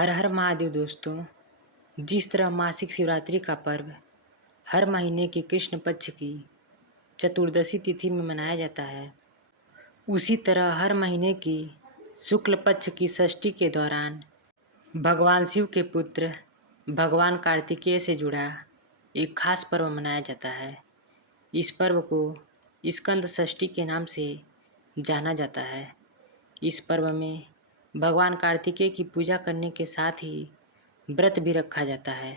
हर हर महादेव दोस्तों। जिस तरह मासिक शिवरात्रि का पर्व हर महीने की कृष्ण पक्ष की चतुर्दशी तिथि में मनाया जाता है, उसी तरह हर महीने की शुक्ल पक्ष की षष्ठी के दौरान भगवान शिव के पुत्र भगवान कार्तिकेय से जुड़ा एक खास पर्व मनाया जाता है। इस पर्व को स्कंद षष्ठी के नाम से जाना जाता है। इस पर्व में भगवान कार्तिकेय की पूजा करने के साथ ही व्रत भी रखा जाता है।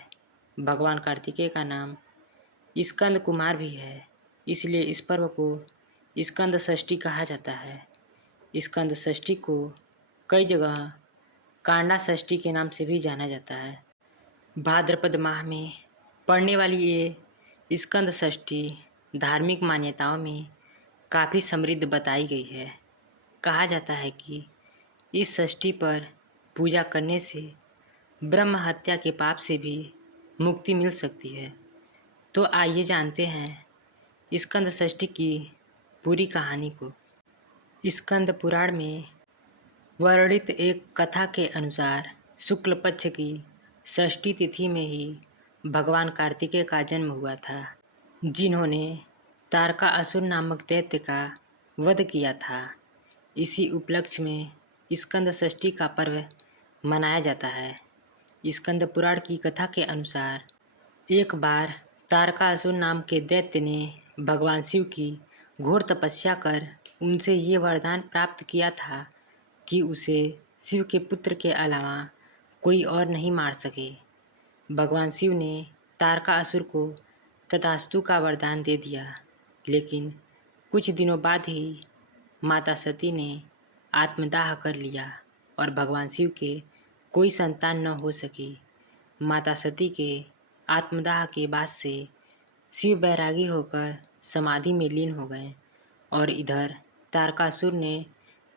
भगवान कार्तिकेय का नाम स्कंद कुमार भी है, इसलिए इस पर्व को स्कंद षष्ठी कहा जाता है। स्कंद षष्ठी को कई जगह कांडा षष्ठी के नाम से भी जाना जाता है। भाद्रपद माह में पड़ने वाली ये स्कंद षष्ठी धार्मिक मान्यताओं में काफ़ी समृद्ध बताई गई है। कहा जाता है कि इस षष्ठी पर पूजा करने से ब्रह्म हत्या के पाप से भी मुक्ति मिल सकती है। तो आइए जानते हैं स्कंद षष्ठी की पूरी कहानी को। स्कंद पुराण में वर्णित एक कथा के अनुसार शुक्ल पक्ष की षष्ठी तिथि में ही भगवान कार्तिकेय का जन्म हुआ था, जिन्होंने तारकासुर नामक दैत्य का वध किया था। इसी उपलक्ष्य में स्कंद षष्ठी का पर्व मनाया जाता है। स्कंद पुराण की कथा के अनुसार एक बार तारकासुर नाम के दैत्य ने भगवान शिव की घोर तपस्या कर उनसे ये वरदान प्राप्त किया था कि उसे शिव के पुत्र के अलावा कोई और नहीं मार सके। भगवान शिव ने तारकासुर को तथास्तु का वरदान दे दिया, लेकिन कुछ दिनों बाद ही माता सती ने आत्मदाह कर लिया और भगवान शिव के कोई संतान न हो सकी। माता सती के आत्मदाह के बाद से शिव बैरागी होकर समाधि में लीन हो गए और इधर तारकासुर ने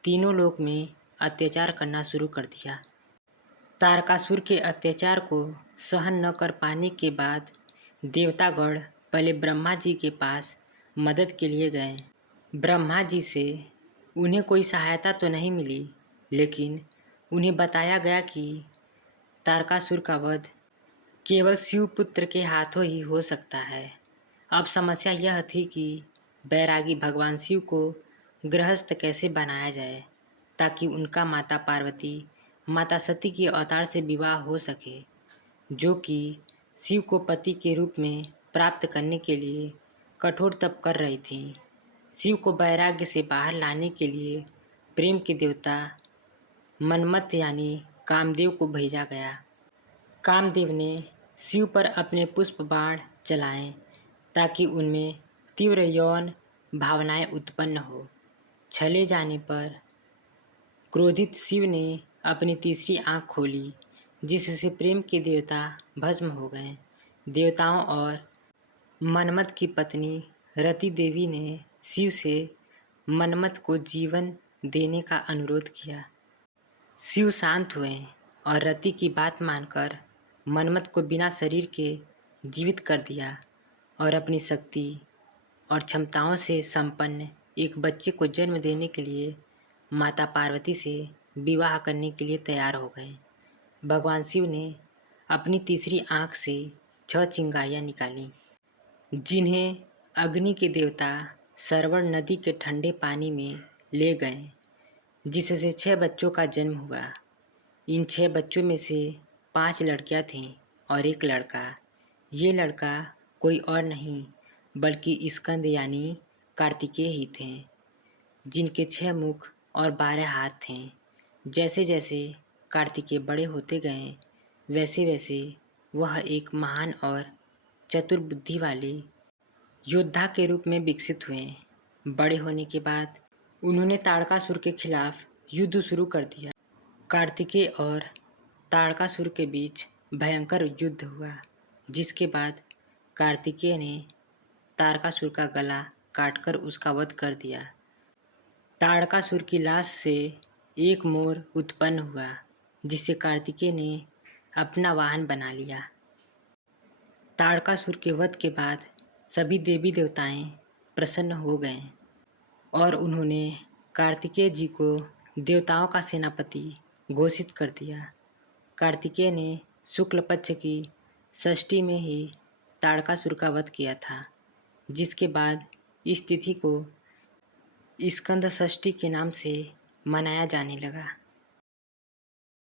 तीनों लोक में अत्याचार करना शुरू कर दिया। तारकासुर के अत्याचार को सहन न कर पाने के बाद देवतागण पहले ब्रह्मा जी के पास मदद के लिए गए। ब्रह्मा जी से उन्हें कोई सहायता तो नहीं मिली, लेकिन उन्हें बताया गया कि तारकासुर का वध केवल शिव पुत्र के हाथों ही हो सकता है। अब समस्या यह थी कि बैरागी भगवान शिव को गृहस्थ कैसे बनाया जाए ताकि उनका माता पार्वती माता सती के अवतार से विवाह हो सके, जो कि शिव को पति के रूप में प्राप्त करने के लिए कठोर तप कर रही थी। शिव को वैराग्य से बाहर लाने के लिए प्रेम के देवता मनमथ यानी कामदेव को भेजा गया। कामदेव ने शिव पर अपने पुष्प बाण चलाए ताकि उनमें तीव्र यौन भावनाएं उत्पन्न हो। छले जाने पर क्रोधित शिव ने अपनी तीसरी आंख खोली, जिससे प्रेम के देवता भस्म हो गए। देवताओं और मनमथ की पत्नी रति देवी ने शिव से मनमथ को जीवन देने का अनुरोध किया। शिव शांत हुए और रति की बात मानकर मनमथ को बिना शरीर के जीवित कर दिया और अपनी शक्ति और क्षमताओं से संपन्न एक बच्चे को जन्म देने के लिए माता पार्वती से विवाह करने के लिए तैयार हो गए। भगवान शिव ने अपनी तीसरी आंख से 6 चिंगारियाँ निकाली, जिन्हें अग्नि के देवता सरवण नदी के ठंडे पानी में ले गए, जिससे 6 बच्चों का जन्म हुआ। इन 6 बच्चों में से 5 लड़कियां थीं और 1 लड़का। ये लड़का कोई और नहीं बल्कि स्कंद यानी कार्तिकेय ही थे, जिनके 6 मुख और 12 हाथ थे। जैसे जैसे कार्तिकेय बड़े होते गए, वैसे वैसे वह एक महान और चतुर बुद्धि वाले योद्धा के रूप में विकसित हुए। बड़े होने के बाद उन्होंने तारकासुर के खिलाफ युद्ध शुरू कर दिया। कार्तिकेय और तारकासुर के बीच भयंकर युद्ध हुआ, जिसके बाद कार्तिकेय ने तारकासुर का गला काटकर उसका वध कर दिया। तारकासुर की लाश से एक मोर उत्पन्न हुआ, जिसे कार्तिकेय ने अपना वाहन बना लिया। तारकासुर के वध के बाद सभी देवी देवताएं प्रसन्न हो गए और उन्होंने कार्तिकेय जी को देवताओं का सेनापति घोषित कर दिया। कार्तिकेय ने शुक्ल पक्ष की षष्ठी में ही ताड़कासुर का वध किया था, जिसके बाद इस तिथि को स्कंद षष्ठी के नाम से मनाया जाने लगा।